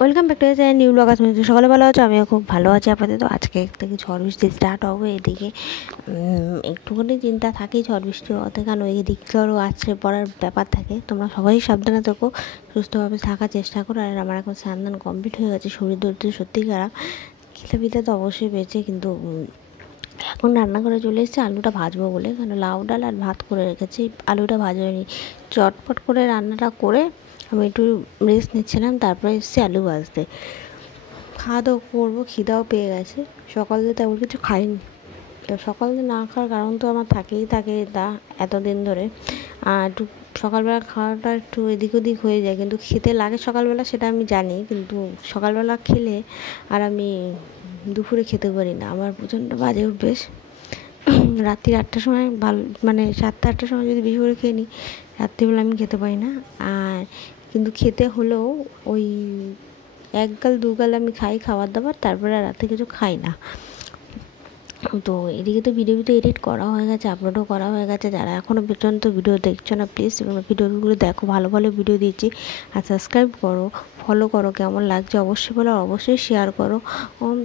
Welcome back to new blog. তুমি সকালে ভালো আছো? আমিও খুব ভালো আছি আপাতত। আজকে থেকে ঝড় বৃষ্টি স্টার্ট হবে। এদিকে একটুখানি চিন্তা থাকেই ঝড় বৃষ্টি হতে, কারণ এদিকেও আছড়ে পড়ার ব্যাপার থাকে। তোমরা সবাই সাবধানে থাকো, সুস্থভাবে থাকার চেষ্টা করো। আর আমার এখন স্নান কমপ্লিট হয়ে গেছে, শরীর দরদ সত্যি খারাপ। খিদে পিঠে তো অবশ্যই পেয়েছে, কিন্তু এখন রান্না করে চলে এসেছি আলুটা ভাজবো বলে, কারণ লাউ ডাল আর ভাত করে রেখেছি, আলুটা ভাজা চটপট করে রান্নাটা করে আমি একটু রেস্ট নিচ্ছিলাম, তারপরে এসেছি আলু ভাজতে। খাওয়া দাওয়া করবো, খিদাও পেয়ে গেছে। সকালে তেমন কিছু খাইনি, তো সকালে না খাওয়ার কারণ তো আমার থাকেই থাকে তা এতদিন ধরে। একটু সকালবেলা খাওয়াটা একটু এদিক ওদিক হয়ে যায়, কিন্তু খেতে লাগে সকালবেলা, সেটা আমি জানি। কিন্তু সকালবেলা খেলে আর আমি দুপুরে খেতে পারি না, আমার প্রচণ্ড বাজে অভ্যেস। রাত্রি 8টার সময় ভালো, মানে 7টা-8টার সময় যদি বেশি করে খেয়ে নিই, রাত্রিবেলা আমি খেতে পারি না। আর কিন্তু খেতে হলেও ওই এক গাল দু গাল আমি খাই খাবার দাবার, তারপরে আর রাতে কিছু খাই না। তো এদিকে তো ভিডিও এডিট করা হয়ে গেছে, আপলোডও করা হয়ে গেছে। যারা এখনও পর্যন্ত ভিডিও দেখছো না, প্লিজ ভিডিওগুলো দেখো, ভালো ভালো ভিডিও দিচ্ছি। আর সাবস্ক্রাইব করো, ফলো করো, কেমন লাগছে অবশ্যই বলো, অবশ্যই শেয়ার করো।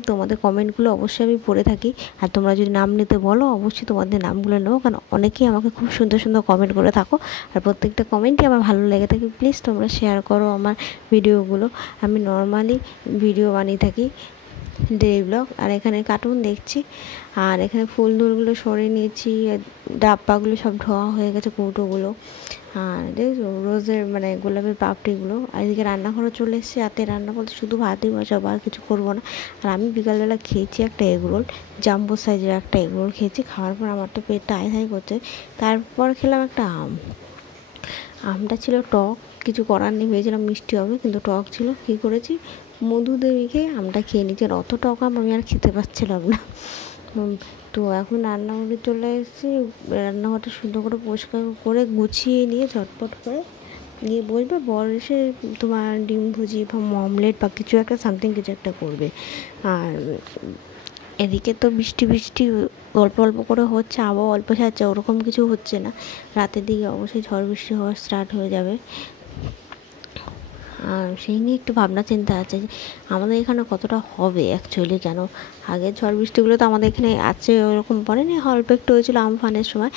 তোমাদের কমেন্টগুলো অবশ্যই আমি পড়ে থাকি। আর তোমরা যদি নাম নিতে বলো, অবশ্যই তোমাদের নামগুলো নেবো, কারণ অনেকেই আমাকে খুব সুন্দর সুন্দর কমেন্ট করে থাকো, আর প্রত্যেকটা কমেন্টই আমার ভালো লেগে থাকে। প্লিজ তোমরা শেয়ার করো আমার ভিডিওগুলো। আমি নর্মালি ভিডিও বানিয়ে থাকি, ডেইলি ব্লগ। আর এখানে কার্টুন দেখছি, আর এখানে ফুল দূরগুলো সরিয়ে নিয়েছি, ডাব্বাগুলো সব ধোয়া হয়ে গেছে, কৌটোগুলো। আর দেখছো রোজের মানে গোলাপের পাপড়িগুলো। আর এদিকে রান্নাঘরে চলে এসেছি, রাতে রান্না করতে শুধু ভাতই বসাবো, আর কিছু করবো না। আর আমি বিকালবেলা খেয়েছি একটা এগরোল, জাম্বো সাইজের একটা এগরোল খেয়েছি। খাওয়ার পর আমার তো পেটটা আই করছে। তারপর খেলাম একটা আমটা ছিল টক, কিছু করার নেই, ভেবেছিলাম মিষ্টি হবে, কিন্তু টক ছিল। কী করেছি, মধু দিয়ে মেখে আমটা খেয়ে নিচ্ছি। আর অত টক আম আমি আর খেতে পারছিলাম না। তো এখন রান্নাঘরে চলে এসেছি, রান্নাঘরটা সুন্দর করে পরিষ্কার করে গুছিয়ে নিয়ে ঝটপট করে গিয়ে বসবে। বর এসে তোমার ডিম ভুজি বা অমলেট বা কিছু একটা সামথিং কিছু একটা করবে। আর এদিকে তো বৃষ্টি বৃষ্টি অল্প অল্প করে হচ্ছে, আবহাওয়া অল্প ছাড়ছে, ওরকম কিছু হচ্ছে না। রাতের দিকে অবশ্যই ঝড় বৃষ্টি হওয়া স্টার্ট হয়ে যাবে। আর সেই নিয়ে একটু ভাবনা চিন্তা আছে যে আমাদের এখানে কতটা হবে অ্যাকচুয়ালি। কেন আগের ঝড় বৃষ্টিগুলো তো আমাদের এখানে আছে, ওরকম পড়েনি, অল্প একটু হয়েছিলো আমফানের সময়,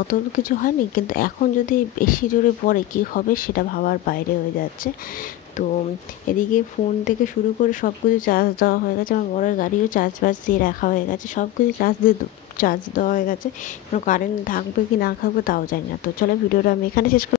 অত কিছু হয়নি। কিন্তু এখন যদি বেশি জোরে পড়ে কী হবে সেটা ভাবার বাইরে হয়ে যাচ্ছে। তো এদিকে ফোন থেকে শুরু করে সব কিছু চার্জ দেওয়া হয়ে গেছে, আমার বড়ের গাড়িও চার্জ বাজ দিয়ে রাখা হয়ে গেছে, সব কিছু চার্জ দেওয়া হয়ে গেছে। কারেন্ট থাকবে কি না থাকবে তাও জানি না। তো চলো ভিডিওটা আমি এখানে শেষ করি।